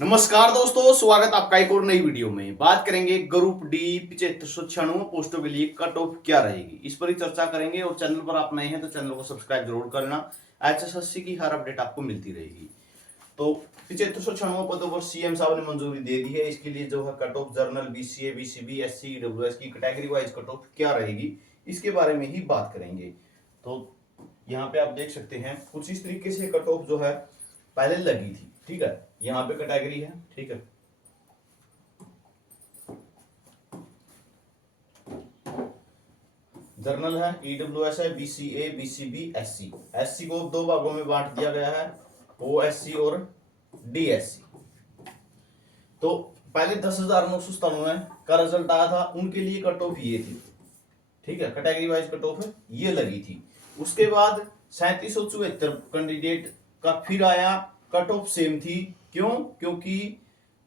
नमस्कार दोस्तों, स्वागत आपका एक और नई वीडियो में। बात करेंगे ग्रुप डी 7596 पोस्टों के लिए कट ऑफ क्या रहेगी, इस पर ही चर्चा करेंगे। और चैनल पर आप नए हैं तो चैनल को सब्सक्राइब जरूर करना। एचएसएससी की हर अपडेट आपको मिलती रहेगी। तो 7596 पदों पर सीएम साहब ने मंजूरी दे दी है। इसके लिए जो है cut off journal, BCA, BCB, SC, EWS की कैटेगरी वाइज कट ऑफ क्या रहेगी, इसके बारे में ही बात करेंगे। तो यहाँ पे आप देख सकते हैं कुछ इस तरीके से कट ऑफ जो है पहले लगी थी। ठीक है, यहाँ पे कैटेगरी है। ठीक है, जर्नल है, ईडब्ल्यूएस है, बीसीए, बीसीबी, एससी। एससी को दो भागों में बांट दिया गया है, ओएससी और डीएससी। तो पहले 10,997 का रिजल्ट आया था, उनके लिए कट ऑफ ये थी। ठीक है, कैटेगरी वाइज कट ऑफ ये लगी थी। उसके बाद 3774 कैंडिडेट का फिर आया, कट ऑफ सेम थी। क्यों? क्योंकि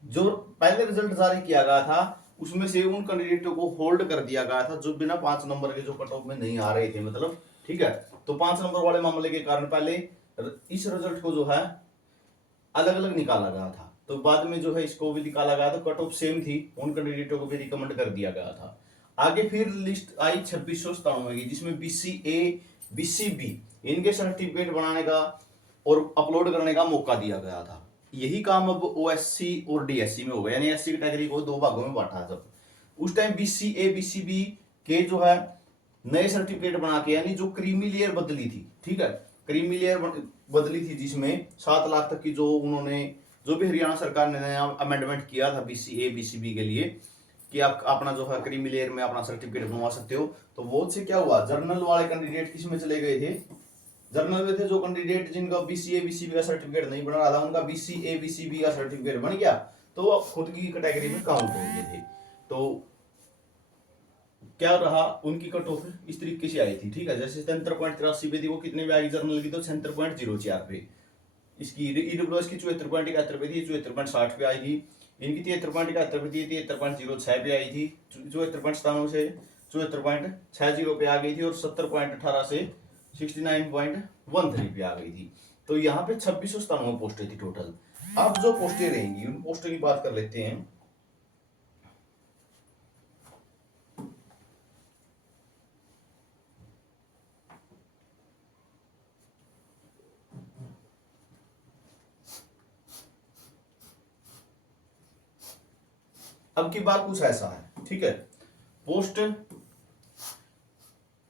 जो पहले रिजल्ट जारी किया गया था उसमें से उन कैंडिडेटों को होल्ड कर दिया गया था जो बिना 5 नंबर के जो कट ऑफ में नहीं आ रहे थे, मतलब। ठीक है, तो 5 नंबर वाले मामले के कारण पहले इस रिजल्ट को जो है अलग अलग निकाला गया था। तो बाद में जो है इसको भी निकाला गया, तो कट ऑफ सेम थी, उन कैंडिडेटों को भी रिकमेंड कर दिया गया था। आगे फिर लिस्ट आई 2697 की, जिसमें बीसीए, बीसीबी इनके सर्टिफिकेट बनाने का और अपलोड करने का मौका दिया गया था। यही काम अब ओएससी और डीएससी में हो गया, यानी एससी कैटेगरी को दो भागों में बांटा जब। उस टाइम बीसीए, बीसीबी के जो है नए सर्टिफिकेट बना के, यानी जो क्रीमी लेयर बदली थी। ठीक है, क्रीमी लेयर बदली थी, जिसमें 7 लाख तक की जो उन्होंने जो भी हरियाणा सरकार ने नया अमेंडमेंट किया था बीसीए, बीसीबी के लिए कि आप अपना जो है क्रीमी लेयर में अपना सर्टिफिकेट बनवा सकते हो। तो वो से क्या हुआ, जर्नल वाले कैंडिडेट किस में चले गए थे? जर्नल में थे जो कैंडिडेट जिनका बीसीए, बीसीबी का सर्टिफिकेट नहीं बना रहा था, उनका बीसीए, बीसीबी का सर्टिफिकेट बन गया, तो वो खुद की कैटेगरी में काउंट हो गए थे। तो क्या रहा, उनकी कट ऑफ इस तरीके से आई थी। ठीक है, जैसे 73.83 पे थी, वो कितने पे आएगी जर्नल की? तो 76.04 पे। इसकी ईडब्ल्यूएस की 74.71 पे थी, 74.60 पे आई थी। इनकी 73.71 पे थी, 73.06 पे आई थी। 74.97 से 74.60 पे आ गई थी, और 70.18 से 69.13 पे आ गई थी। तो यहाँ पे 2697 पोस्टें थी टोटल। अब जो पोस्टें रहेंगी उन पोस्टों की बात कर लेते हैं। अब की बात कुछ ऐसा है। ठीक है, पोस्ट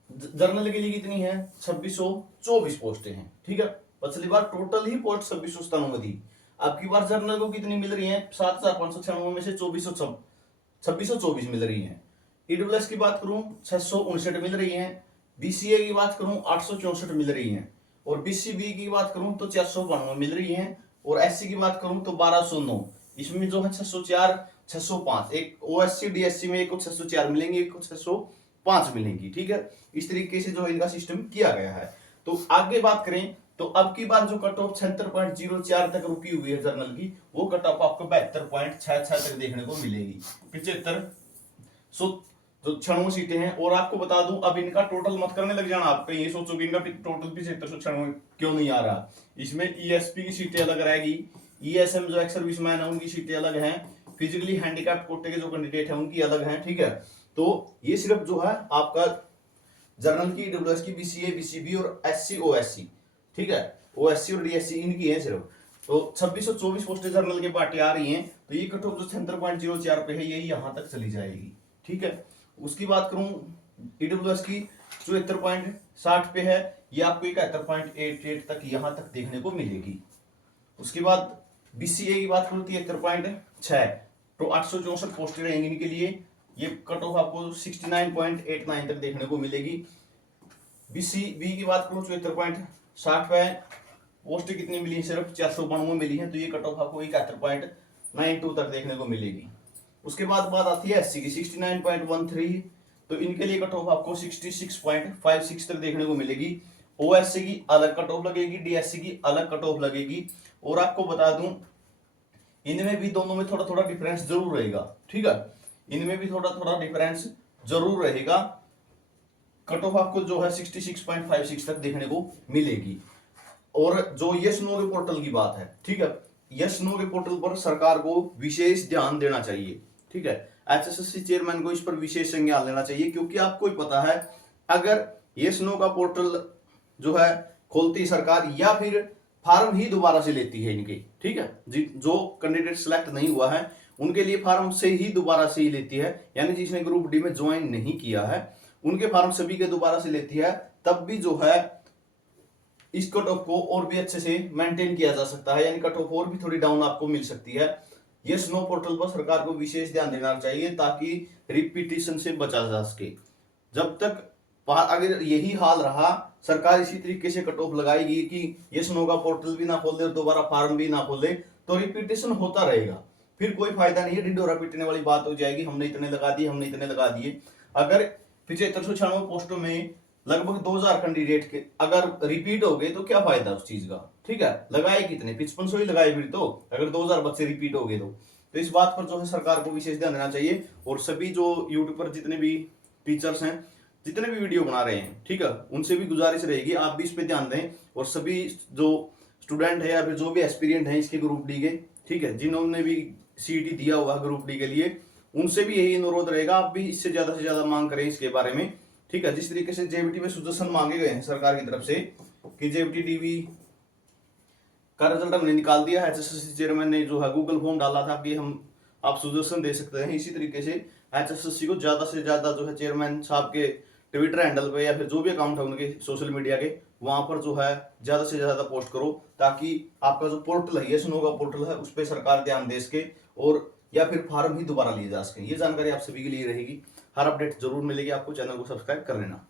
जर्नल के लिए कितनी है? 2624 पोस्टें हैं। ठीक है, पिछली बार टोटल ही पोस्ट 2697 थी। अब की बार जर्नल को कितनी मिल रही है? 7596 में से 2624 मिल रही है। ईडब्ल्यूएस की बात करूं 659 मिल रही है। बीसीए की बात करूं 864 मिल रही है। और बीसीबी की बात करूं तो 492 मिल रही है। और एससी की बात करूं तो 1209। इसमें जो है 604, 605, एक ओएससी डीएससी में एक को 604 मिलेंगे, एक को 605 मिलेंगी। ठीक है, इस तरीके से जो इनका सिस्टम किया गया है। तो आगे बात करें तो अब की बार जो कट ऑफ 76.04 तक रुकी हुई है जर्नल की, वो कट ऑफ आपको 72.66 तक देखने को मिलेगी। 75 जो 96 सीटें हैं। और आपको बता दूं, अब इनका टोटल मत करने लग जाना, आप ये सोचो कि इनका टोटल 7596 क्यों नहीं आ रहा। इसमें ईएसपी की सीटें अलग रहेगी, ईएसएम जो एक्स सर्विसमैन है उनकी सीटें अलग हैं, फिजिकली हैंडीकैप्ड कोटे के जो कैंडिडेट हैं उनकी अलग हैं। ठीक है, तो ये सिर्फ जो है आपका जर्नल की, डब्ल्यूएस की, बीसीए, बीसीबी और एससी, ओएससी। ठीक है, ओएससी और डीएससी इनकी है सिर्फ। तो 2624 पोस्टें जर्नल के पार्टी आ रही हैं, तो ये कट ऑफ जो 76.04 पे है यही यहां तक चली जाएगी। ठीक है, उसकी बात करूं ईडब्ल्यूएस की 74.60 पे है, ये आपको 71.88 तक यहां तक देखने को मिलेगी। उसके बाद बीसीए की बात करूं 73.6, तो 864 पोस्टें रहेंगी इनके लिए, ये कट ऑफ आपको 69.89 तक देखने को मिलेगी। बीसीबी की बात करूं 74.60 पे है, पोस्टें कितनी मिली है? सिर्फ 492 मिली है, तो ये कट ऑफ आपको 71.92 तक देखने को मिलेगी। उसके बाद बात आती है एससी की 69.13, तो इनके लिए कट ऑफ आपको 66.56 तक देखने को मिलेगी। ओएससी की अलग कट ऑफ लगेगी, डीएससी की अलग कट ऑफ लगेगी। और आपको बता दूं इनमें भी दोनों में थोड़ा थोड़ा डिफरेंस जरूर रहेगा। ठीक है, इनमें भी थोड़ा थोड़ा डिफरेंस जरूर रहेगा। कट ऑफ आपको जो है 66.56 तक देखने को मिलेगी। और जो यस नो के पोर्टल की बात है, ठीक है, यस नो के पोर्टल पर सरकार को विशेष ध्यान देना चाहिए। ठीक है, एचएसएससी चेयरमैन को इस पर विशेष संज्ञान लेना चाहिए, क्योंकि आपको ही पता है अगर यस नो का पोर्टल जो है खोलती सरकार या फिर फार्म ही दोबारा से लेती है इनके, ठीक है, जो कैंडिडेट सिलेक्ट नहीं हुआ है उनके लिए फार्म से ही दोबारा से ही लेती है, यानी जिसने ग्रुप डी में ज्वाइन नहीं किया है उनके फार्म सभी के दोबारा से लेती है, तब भी जो है इस कट ऑफ को और भी अच्छे से मेंटेन किया जा सकता है, यानी कट ऑफ और भी थोड़ी डाउन आपको मिल सकती है। यस नो पोर्टल पर सरकार को विशेष ध्यान देना चाहिए ताकि रिपीटिशन से बचा जा सके। जब तक अगर यही हाल रहा, सरकार इसी तरीके से कट ऑफ लगाएगी कि यस नो का पोर्टल भी ना खोल दे और दोबारा फार्म भी ना खोल दे, तो रिपीटेशन होता रहेगा, फिर कोई फायदा नहीं है, ढिंडोरा पीटने वाली बात हो जाएगी, हमने इतने लगा दिए, हमने इतने लगा दिए। अगर 7596 पोस्टों में लगभग 2000 कैंडिडेट के अगर रिपीट हो गए तो क्या फायदा उस चीज का, ठीक है, लगाए कितने, 5500 ही लगाए फिर तो, अगर 2000 बच्चे रिपीट हो गए तो इस बात पर जो है सरकार को विशेष ध्यान देना चाहिए। और सभी जो यूट्यूब पर जितने भी टीचर्स हैं, जितने भी वीडियो बना रहे हैं, ठीक है, उनसे भी गुजारिश रहेगी आप भी इस पे ध्यान दें, और सभी जो स्टूडेंट है या फिर जो भी एस्पिरेंट है इसके ग्रुप डी के, ठीक है, जिन्होंने भी सीईटी दिया हुआ ग्रुप डी के लिए, उनसे भी यही अनुरोध रहेगा, आप भी इससे ज्यादा से ज्यादा मांग करें इसके बारे में, ठीक है। जिस तरीके से जेबीटी में सजेशन मांगे गए हैं सरकार की तरफ से कि जेबीटी डीवी का रिजल्ट हमने निकाल दिया है, एचएसएससी चेयरमैन ने जो है गूगल फॉर्म डाला था कि हम आप सजेशन दे सकते हैं, इसी तरीके से एचएसएससी को ज्यादा से ज्यादा जो है चेयरमैन साहब के ट्विटर हैंडल पे या फिर जो भी अकाउंट है उनके सोशल मीडिया के, वहां पर जो है ज्यादा से ज्यादा पोस्ट करो, ताकि आपका जो पोर्टल है यस नो का पोर्टल है उस पर सरकार ध्यान दे सके, और या फिर फार्म ही दोबारा लिए जा सके। ये जानकारी आप सभी के लिए रहेगी, हर अपडेट जरूर मिलेगी आपको, चैनल को सब्सक्राइब कर लेना।